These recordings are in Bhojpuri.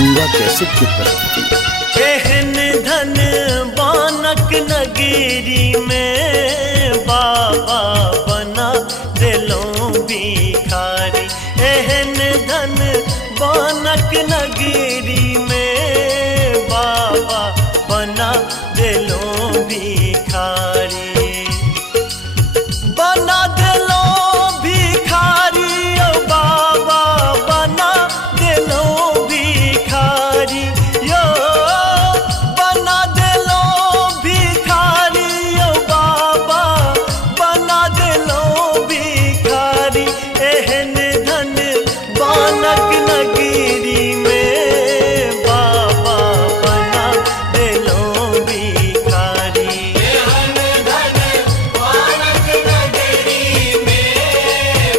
गंगा कैसेट की प्रस्तुति। एहन धन बानक नगरी में बाबा बना दिलों भिखारी। एहन धन बानक नगरी में बाबा बना दिलों भिखारी। बना दिलों भिखारी ओ बाबा बना दिलों भिखारी यो। बना दिलों भिखारी ओ बाबा बना दिलों भिखारी। एहन धन बानक नगरी में बाबा बना दिलों भिखारी। एहन धन बानक नगरी में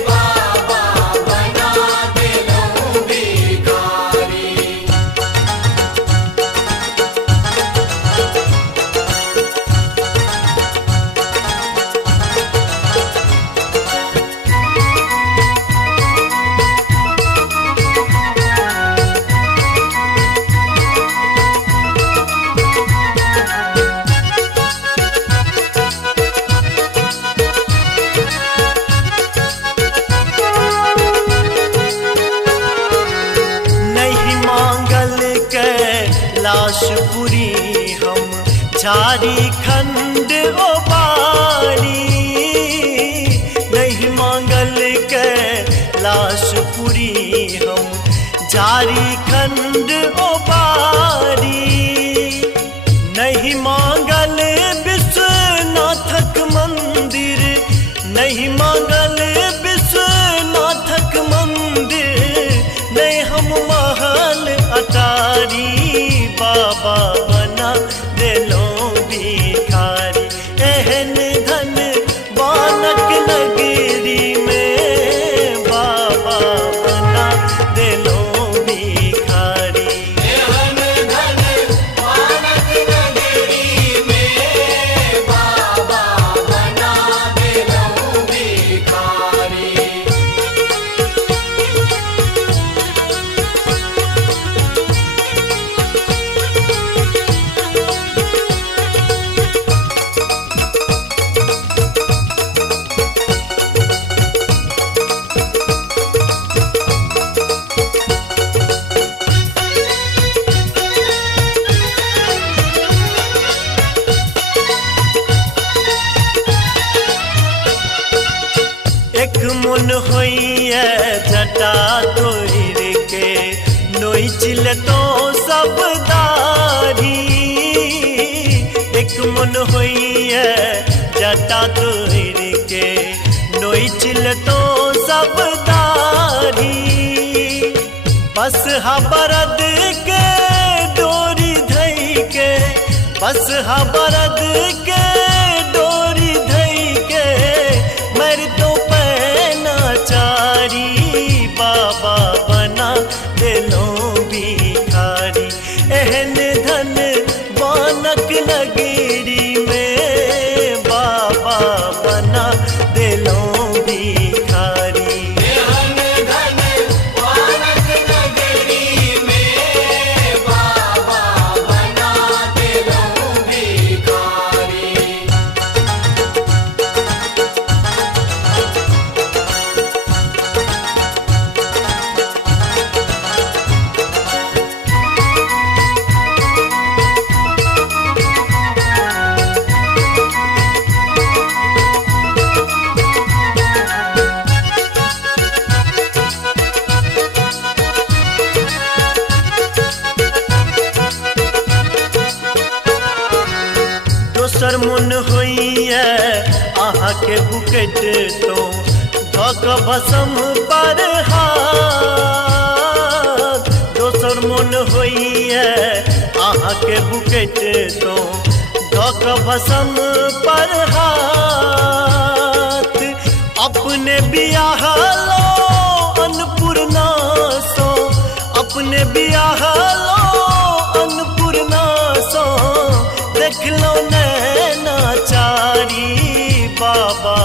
बाबा बना दिलों भिखारी। नहीं मांगल कैलाशपुरी हम झारखंड ओ बारी। नहीं मांगल कैलाशपुरी हम झारखंड ओ बारी। नहीं मांगल विश्वनाथक मंदिर। नहीं मांगल विश्वनाथक मंदिर। नहीं हम महल अटारी बाबा बना दिलों भिखारी। एहन धन बानक नगरी में बाबा बना दिलों भिखारी। एहन धन बानक नगरी में बाबा बना दिलों भिखारी। एक मन होइए जटा तोर के नोइचिल तो सब दारी। एक मन होइए जटा तोर के नोइचिल तो सब दारी। बस हा बरद के डोरी धई के। बस हा बरद के डोरी धई के मर तो चारी बाबा बना दिलों भिखारी। एहन धन बानक नगरी में बाबा बना दिलों भिखारी। एहन धन बानक नगरी में बाबा बना दिलों भिखारी। दोसर मन होइए अहाँ के बुकेट तो धक भसम पर हाथ। दोसर मन होइए अहाँ के बुकेट तो धक भसम पर हाथ। अपने बियाह लो अन्नपूर्णा सो। अपने बियाह लो अन्नपूर्णा सो। देख लो नैना चारी बाबा